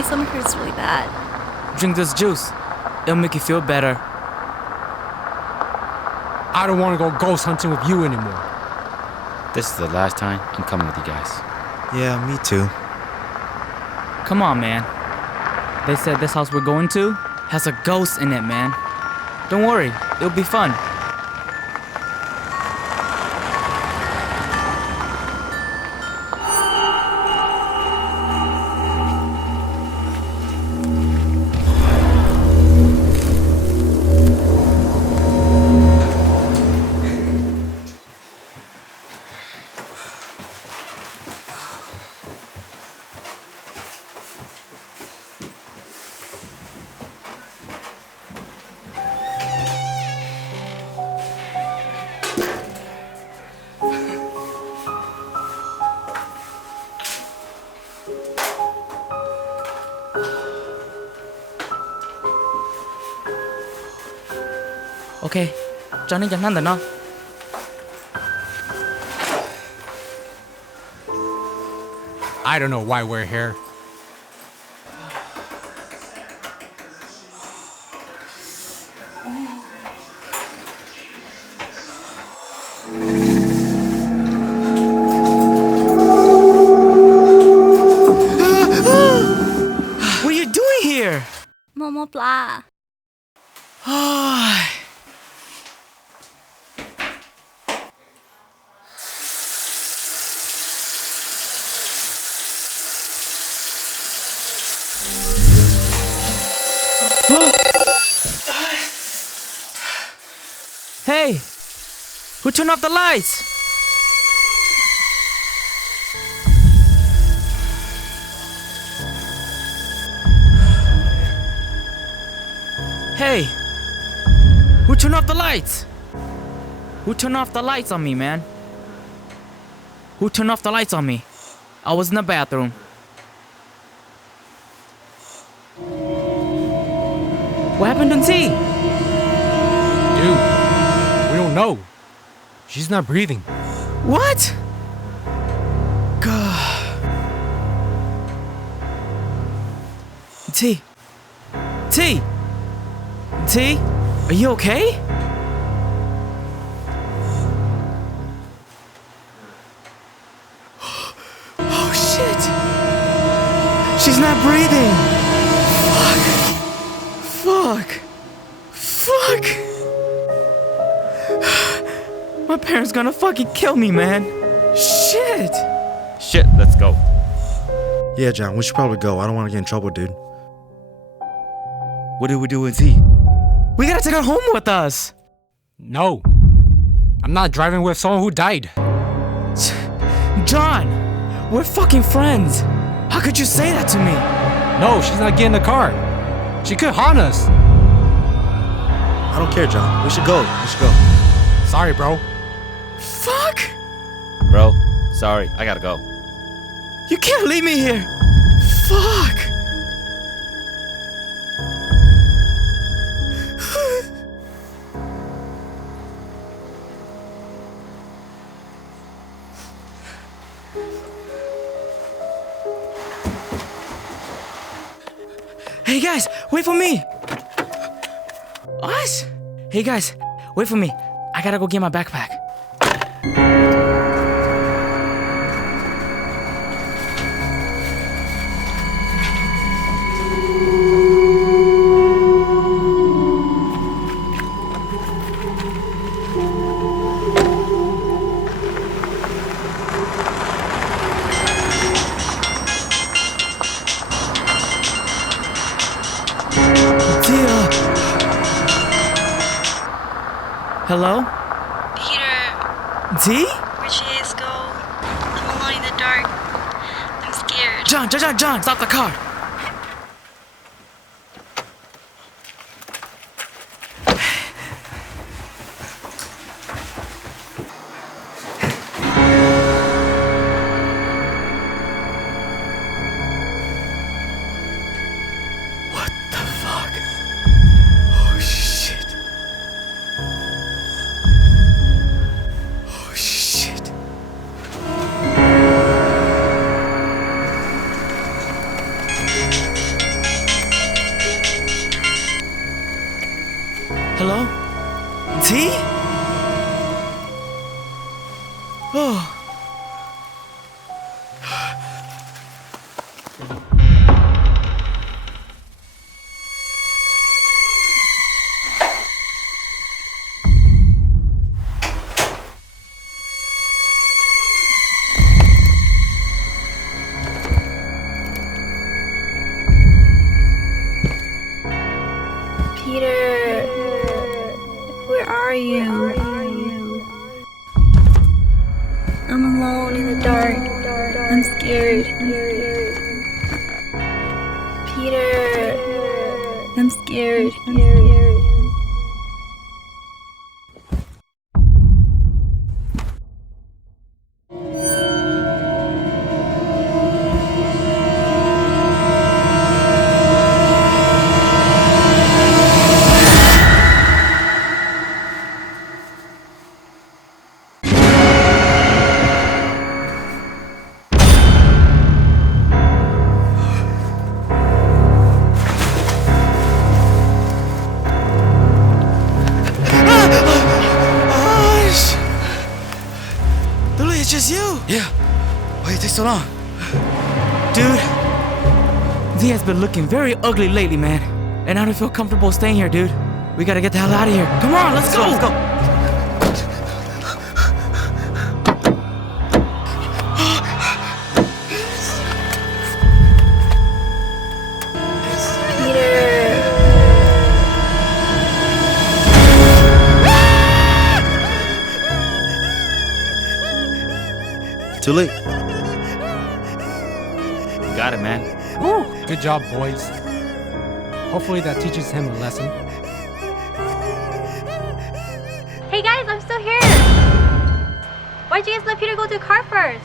My stomach hurts really bad. Drink this juice. It'll make you feel better. I don't want to go ghost hunting with you anymore. This is the last time I'm coming with you guys. Yeah, me too. Come on, man. They said this house we're going to has a ghost in it, man. Don't worry, it'll be fun. Okay, cho nên chẳng năn nó. I don't know why we're here. What are you doing here? Momo pla. Hey, who turned off the lights? Hey, who turned off the lights? Who turned off the lights on me, man? Who turned off the lights on me? I was in the bathroom. What happened to T? Dude, we don't know. She's not breathing. What? God. T. T. T, are you okay? Oh shit. She's not breathing. Fuck. Fuck. My parents gonna fucking kill me, man. Shit. Shit, let's go. Yeah, John, we should probably go. I don't want to get in trouble, dude. What do we do with T? We gotta take her home with us. No. I'm not driving with someone who died. John, we're fucking friends. How could you say that to me? No, she's not getting in the car. She could haunt us. I don't care, John. We should go. We should go. Sorry, bro. Fuck. Bro, sorry, I gotta go. You can't leave me here. Fuck. Hey guys, wait for me! What? Hey guys, wait for me. I gotta go get my backpack. Hello? Peter, T? where'd you guys go? I'm alone in the dark. I'm scared. John, stop the car. What the fuck? Oh shit. Oh shit. Hello? T? Oh. Peter, where are you? I'm alone in the dark. I'm scared. Peter, I'm scared. Lily, it's just you! Yeah. Why you take so long? Dude, Z has been looking very ugly lately, man. And I don't feel comfortable staying here, dude. We gotta get the hell out of here. Come on, let's go! Let's go. Too late. You got it, man. Woo! Good job, boys. Hopefully that teaches him a lesson. Hey guys, I'm still here! Why'd you guys let Peter go to the car first?